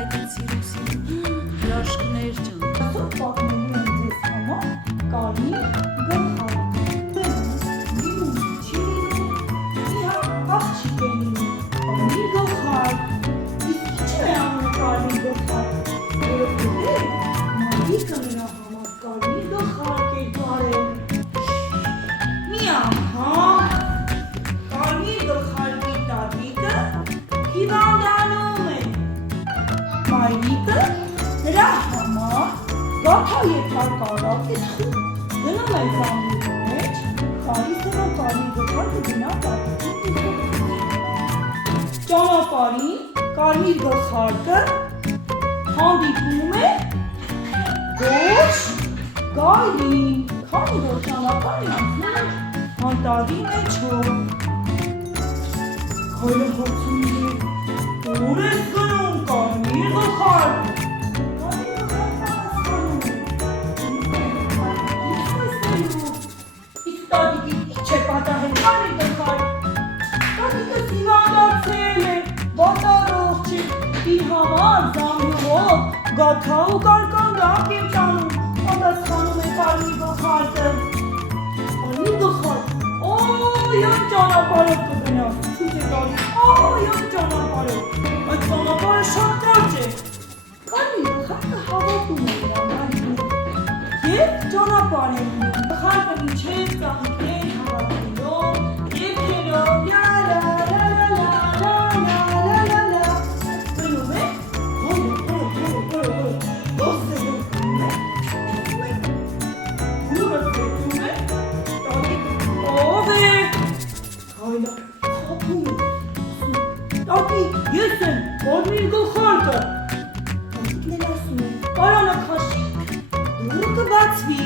Հայդը սիրում հրաշքներ ջան։ Այսօր պատմելու եմ ձեզ համար կարմիր գլխարկ։ Լինում չի լինում, մի հատ աղջիկ է լինում, կարմիր գլխարկ։ Իսկ ի՞նչ է անում կարմիր գլխարկ, որովհետև մամիկը նրա համար կարմիր գլխարկ է վարել։ Մի անգամ կարմիր գլխարկի տատիկը հիվանդանում է։ Մայրիկը նրա համար գաթա և կարկառակ է թխում, դնում է զամբյուղի մեջ, տալիս է, որ կարմիր գլխարկը գնա տատիկի տուն։ Ճանապարհին կարմիր գլխարկը հանդիպում է գորշ գայլին, քանի որ ճանապարհը անցնում է անտառի մեջով։ Գայլը հարցնում է. «Ուր ես գնում, կարմիր գլխարկ»։ Կարմիր գլխարկը պատասխանում է. «Իսկ տատիկի ի՞նչ է պատահել, կարմիր գլխարկ»։ Տատիկս հիվանդացել է, վատառողջ է, իր համար զամբյուղով գաթա ու կարկանդակ եմ տանում, պատասխանում է կարմիր գլխարկը։ Կարմիր գլխարկ, յան ճանապարհով կգնաս, ցույց է տալիս, յան ճանապարհով, այդ ճանապարհը շատ կարճ է։ Կարմիր գլխարկը հավատում է նրա մայրին և ճանապարհ է մնում, գլխարկը մինչև ծաղիկներ հավաքելով, երգելով յա լա լա լա լա լա լա լա լա, գնում է, ոստ է գնում է, գուրը ծեծում է, տատիկ ով է։ Գայլը խաբում է, ասում, տատիկ, ես եմ, կարմիր գլխարկը։ Տատիկն էլ ասում է, պարանը քաշի, դուռը կբացվի։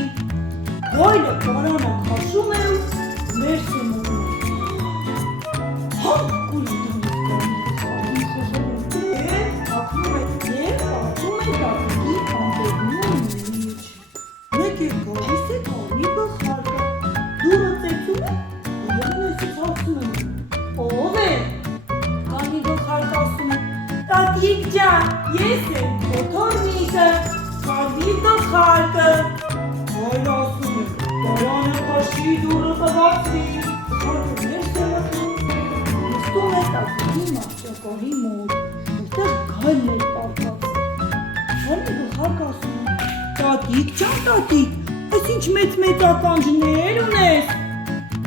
Գայլը պարանը քաշում է ու ներս է մտնում։ Հապ կույն տանից կարմիր գլխարկին խխորում է, հագնում է և պատում է տատիկի անտերնու մեջ։ Մեկ է գալիս է կարմիր գլխարկը, դուռը ծեծում է, ներսից հարցնում է. «Ով է»։ Կարմիր գլխարկը ասում է. «Տատիկ ջան, ես եմ, քո թոռնիկը, կարմիր գլխարկը»։ Գայլը ասում է. «Պարանը քաշի, դուռը կբացվի»։ Գլխարկը ներս է մտնում, նստում է տատիկի մահճակալի մոտ, որտեղ գայլն էր պառկած։ Կարմիր գլխարկը ասում է. «Տատիկ ջան, տատիկ, այս ինչ մեծ ականջներ ունես»։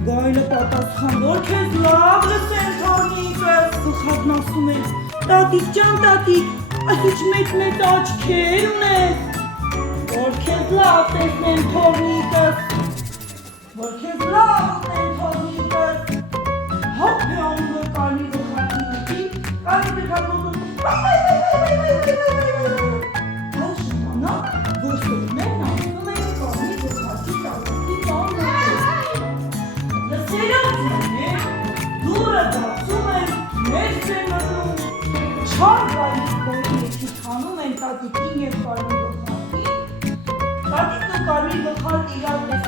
Գայլը պատասխան, որ քեզ լավ լսեն թոռնիկս։ Գլխարկն ասում է. «Տատիկ ջան, տատիկ, այս ինչ մեծ աչքեր ունես»։ Որ քեզ լավ տեսնեն թոռնիկս։ Որ քեզ լավ ուտեն թոռնիկս։ Հոպ է անում, որ կարմիր գլխարկի մտի, կարմիր գլխարկը այս ժամանակ որսորդներն անցնում էին կարմիր գլխարկի տատիկի տան մոտով։ Լսելով ձայներ, դուռը բացում են, ներս են մտնում, չար գայլի բորի մեջից հանում են տատիկին և կարմիր գլխարկին։ Տատիկն ու կարմիր գլխարկը իրար պես